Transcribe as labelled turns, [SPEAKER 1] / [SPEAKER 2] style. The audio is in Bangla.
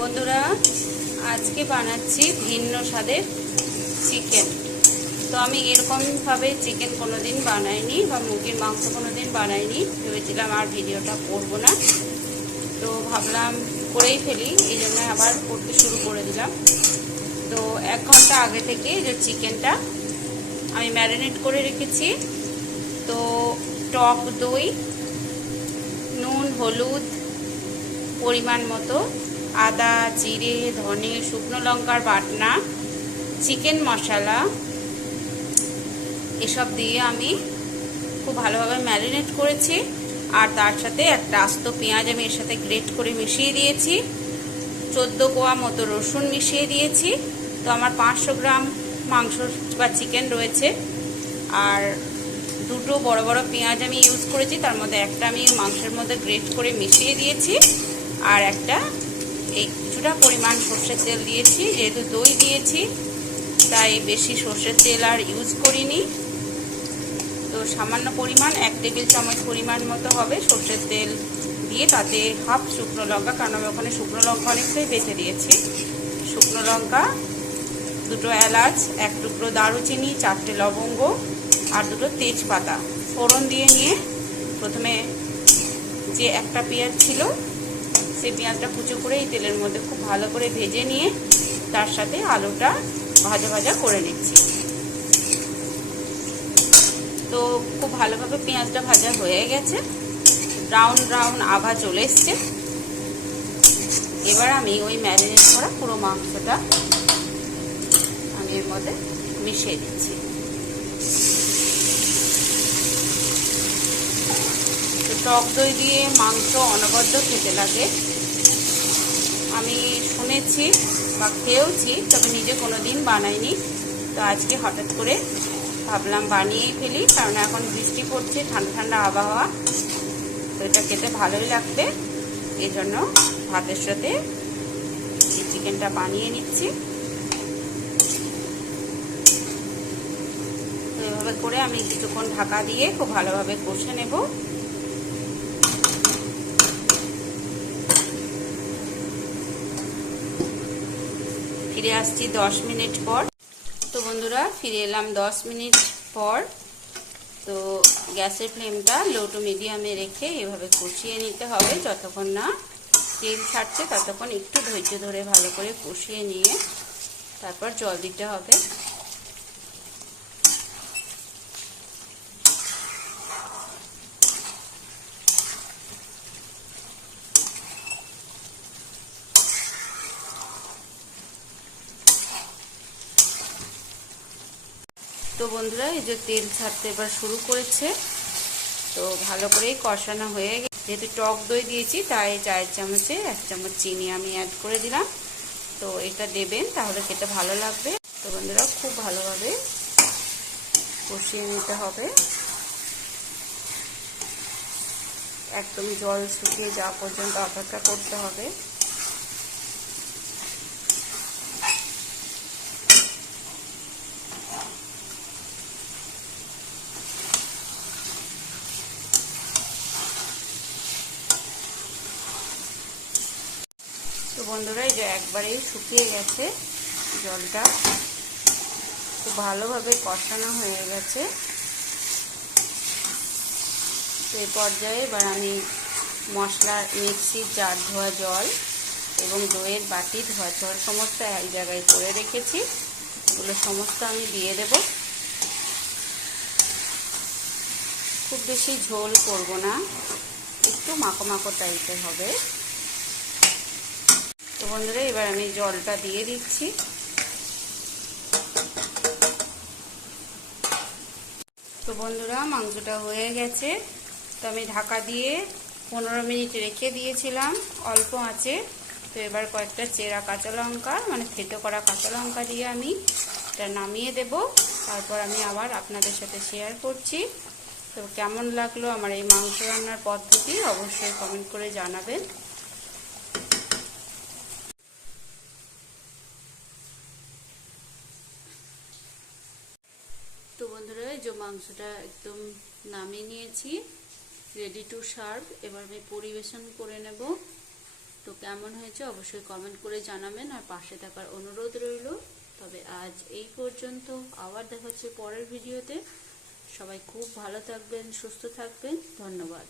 [SPEAKER 1] বন্ধুরা, আজকে বানাচ্ছি ভিন্ন স্বাদের চিকেন তো আমি এরকমভাবে চিকেন কোনোদিন বানাইনি বা মুরগির মাংস কোনোদিন বানাইনি, ভেবেছিলাম আর ভিডিওটা করব না। তো ভাবলাম করেই ফেলি এই জন্য আবার করতে শুরু করে দিলাম। তো এক ঘণ্টা আগে থেকে যে চিকেনটা আমি ম্যারিনেট করে রেখেছি। তো টক দই, নুন, হলুদ পরিমাণ মতো আদা, জিরে, ধনে, শুকনো লঙ্কার বাটনা, চিকেন মশলা, এসব দিয়ে আমি খুব ভালোভাবে ম্যারিনেট করেছি। আর তার সাথে একটা আস্ত পেঁয়াজ আমি এর সাথে গ্রেট করে মিশিয়ে দিয়েছি। চোদ্দ কোয়া মতো রসুন মিশিয়ে দিয়েছি। তো আমার পাঁচশো গ্রাম মাংস বা চিকেন রয়েছে। আর দুটো বড় বড় পেঁয়াজ আমি ইউজ করেছি। তার মধ্যে একটা আমি মাংসের মধ্যে গ্রেট করে মিশিয়ে দিয়েছি। আর একটা এই কিছুটা পরিমাণ সর্ষের তেল দিয়েছি, যেহেতু দই দিয়েছি, তাই বেশি সর্ষের তেল আর ইউজ করিনি। তো সামান্য পরিমাণ, এক টেবিল চামচ পরিমাণ মতো হবে সর্ষের তেল দিয়ে, তাতে হাফ শুকনো লঙ্কা, কারণ আমি ওখানে শুকনো লঙ্কা অনেকটাই বেছে দিয়েছি। শুকনো লঙ্কা, দুটো এলাচ, এক টুকরো দারুচিনি, চারটে লবঙ্গ আর দুটো তেজপাতা ফোড়ন দিয়ে নিয়ে প্রথমে যে একটা পেঁয়াজ ছিল সেই পেঁয়াজটা কুচো করে এই তেলের মধ্যে খুব ভালো করে ভেজে নিয়ে তার সাথে আলুটা ভাজা ভাজা করে নিচ্ছি। তো খুব ভালোভাবে পেঁয়াজটা ভাজা হয়ে গেছে। ব্রাউন ব্রাউন আভা চলে এসছে। এবার আমি ওই ম্যারিনেট করা পুরো মাংসটা আমি এর মধ্যে মিশিয়ে দিচ্ছি। টক দই দিয়ে মাংস অনবদ্য খেতে লাগে। আমি শুনেছি বা খেয়েওছি, তবে নিজে কোনো দিন বানাইনি। তো আজকে হঠাৎ করে ভাবলাম বানিয়েই ফেলি, কারণ এখন বৃষ্টি পড়ছে, ঠান্ডা ঠান্ডা আবহাওয়া। তো এটা খেতে ভালোই লাগবে। এই জন্য ভাতের সাথে এই চিকেনটা বানিয়ে নিচ্ছি। তো এভাবে করে আমি কিছুক্ষণ ঢাকা দিয়ে খুব ভালোভাবে কষে নেব। ফিরে আসছি দশ মিনিট পর। তো বন্ধুরা, ফিরে এলাম দশ মিনিট পর। তো গ্যাসের ফ্লেমটা লো টু মিডিয়ামে রেখে এভাবে কষিয়ে নিতে হবে যতক্ষণ না তেল ছাড়ছে ততক্ষণ একটু ধৈর্য ধরে ভালো করে কষিয়ে নিয়ে তারপর জল দিতে হবে। তো বন্ধুরা, এই যে তেল ছাড়তে এবার শুরু করেছে। তো ভালো করেই কষানো হয়ে যেহেতু টক দই দিয়েছি, তাই চায়ের চামচে এক চামচ চিনি আমি অ্যাড করে দিলাম। তো এটা দেবেন, তাহলে খেতে ভালো লাগবে। তো বন্ধুরা, খুব ভালোভাবে কষিয়ে নিতে হবে। একদম জল শুকিয়ে যাওয়া পর্যন্ত অপেক্ষা করতে হবে। তো বন্ধুরা, এই যে একবারেই শুকিয়ে গেছে জলটা। খুব ভালোভাবে কষানো হয়ে গেছে। তো এই পর্যায়ে এবার আমি মশলা মিক্সির জার ধোয়া জল এবং দইয়ের বাটি, ধোয়া জল সমস্ত এক জায়গায় করে রেখেছি। এগুলো সমস্ত আমি দিয়ে দেব। খুব বেশি ঝোল করব না, একটু মাখো মাখো টাইপের হবে। তো বন্ধুরা, এবার আমি জলটা দিয়ে দিচ্ছি। তো বন্ধুরা, মাংসটা হয়ে গেছে। তো আমি ঢাকা দিয়ে পনেরো মিনিট রেখে দিয়েছিলাম, অল্প আঁচে তো এবার কয়েকটা চেরা কাঁচা লঙ্কা মানে থেতো করা কাঁচা লঙ্কা দিয়ে আমি এটা নামিয়ে দেব। তারপর আমি আবার আপনাদের সাথে শেয়ার করছি। তো কেমন লাগল আমার এই মাংস রান্নার পদ্ধতি, অবশ্যই কমেন্ট করে জানাবেন তো বন্ধুরা এই যে মাংসটা একদম নামিয়ে নিয়েছি রেডি টু সার্ভ এবার আমি পরিবেশন করে নেব। তো কেমন হয়েছে অবশ্যই কমেন্ট করে জানাবেন। আর পাশে থাকার অনুরোধ রইল। তবে আজ এই পর্যন্ত। আবার দেখা হচ্ছে পরের ভিডিওতে। সবাই খুব ভালো থাকবেন, সুস্থ থাকবেন। ধন্যবাদ।